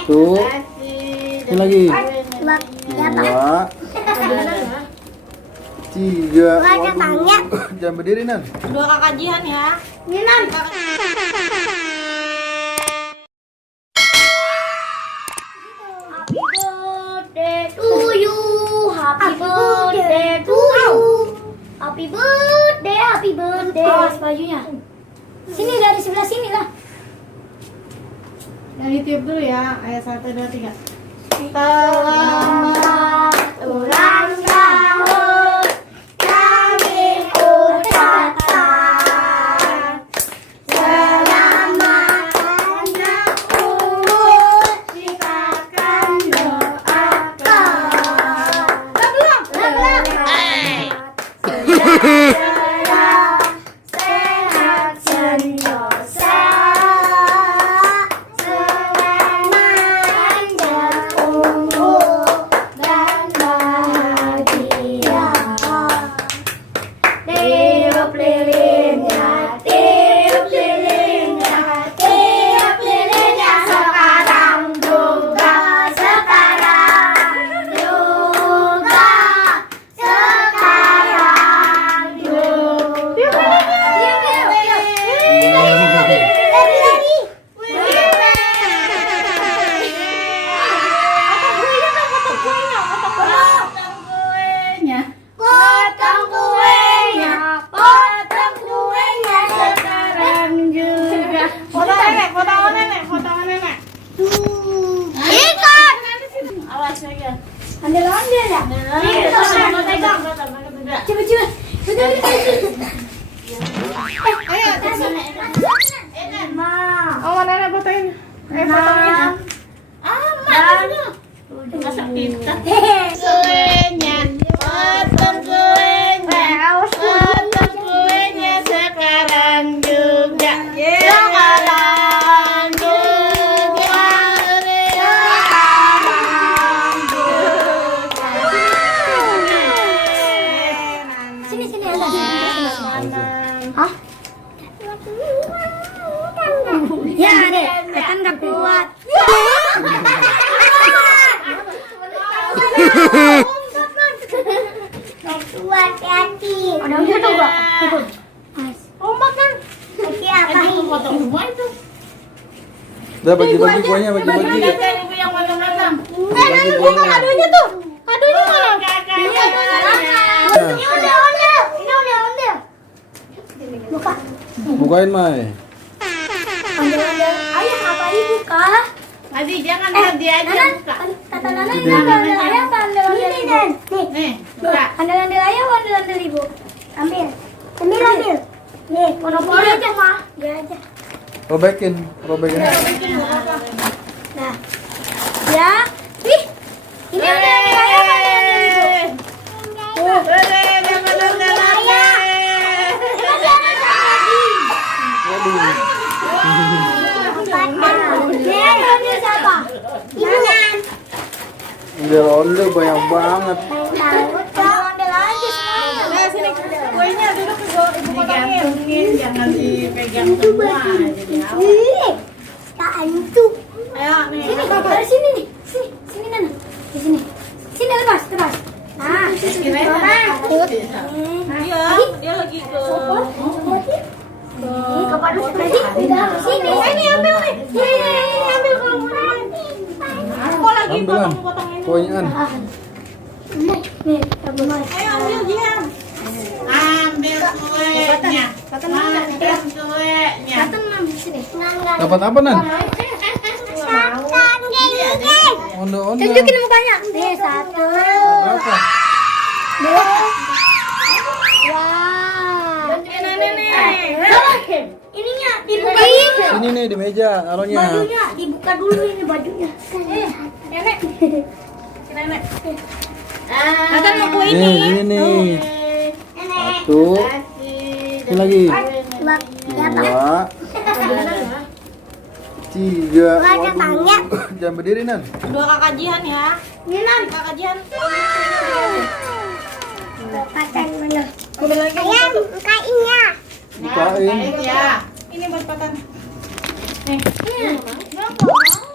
Satu. Ini lagi. Dua. Tiga. Waduh. Jangan berdiri, Nan. Dua kakak Jihan ya. Ini Nan. Happy birthday. Awas bajunya. Sini dari sebelah sini lah. Dari tiup dulu ya. Ayo 1, 2, 3. Selamat ulang tahun kami ucapkan. Selamat anak umur dikatakan doakan. Belum. Sehat sentosa, selamat panjang umur dan bahagia. Tiup lilinnya, tiup lilinnya, tiup lilinnya sekarang juga, sekarang juga, sekarang juga. Potong kuenya, potong kuenya sekarang juga. Foto nenek, foto nenek, foto nenek. Ikan. Awas ya. Ondel-ondel ya? Pegang. Coba. Ayo, Ma. oh mana nenek fotoin? Fotoin. Mana? Masak tinta. Kuenya, potong kuenya, potong kuenya sekarang juga. Sekarang juga. Sekarang juga. Sini Hah? Ya deh, kan nggak kuat. Kuat hati. Ada foto nggak? Ombak kan? Lagi apa ini? Foto semua itu. Udah bagi-bagi kuahnya, bagi-bagi. Ibu yang macam-macam. Bagi kuahnya. Kadonya tuh. Kadonya mana? Ini ondel. Buka. Bukain, Mai. Ondel-ondel. Ayah apa ibu kah? Adi jangan dia aja buka. Kata Nana ini ondel-ondel ayah apa ondel-ondel ibu? Nih, buka. Ondel-ondel ayah apa ondel-ondel ibu? Ambil. Nih, monopoli aja mah. Dia aja. Robekin. Nah. Ya. Ih. Ini ondel-ondel ayah apa ondel-ondel ibu? Waduh. Ondel siapa? Ibu. Ondel-ondel banyak banget. Ondel aja semua. Nah, sini kuenya duduk ibu potongin. Jangan dipegang semua. Jadi Antu. ayo nih. Sini, dari sini nih. Sini Nana. Di sini. Sini lepas. Nah, Ayo, dia lagi ke. Sini, ini ambil nih. Ini ambil kalau mau. Aku lagi Ambilan. potong-potongin. Kuahnya, An. Nih, tabung aja. Ayo ambil Jihan. Ambil kuenya. Ambil kuenya. Datang ambil sini. Dapat apa, Nan? Ondel-ondel. Tunjukin mukanya. Nih, 1. Berapa? 2. Wah. Bantuin nenek. Ininya dibukain. Sini nih di meja, taruhnya. Bajunya dibuka dulu ini bajunya. Nenek. Nenek. Akan mau kue Nih, sini nih. Satu. Ini lagi. Dua. Tiga. Waduh. Jangan berdiri, Nan. Dua kakak Jihan ya. Ini Nan. Kakak Jihan. Paten mana? Ambil lagi. Ayam, bukainnya. Bukain. Ya. Ini buat patan. Nih. Berapa?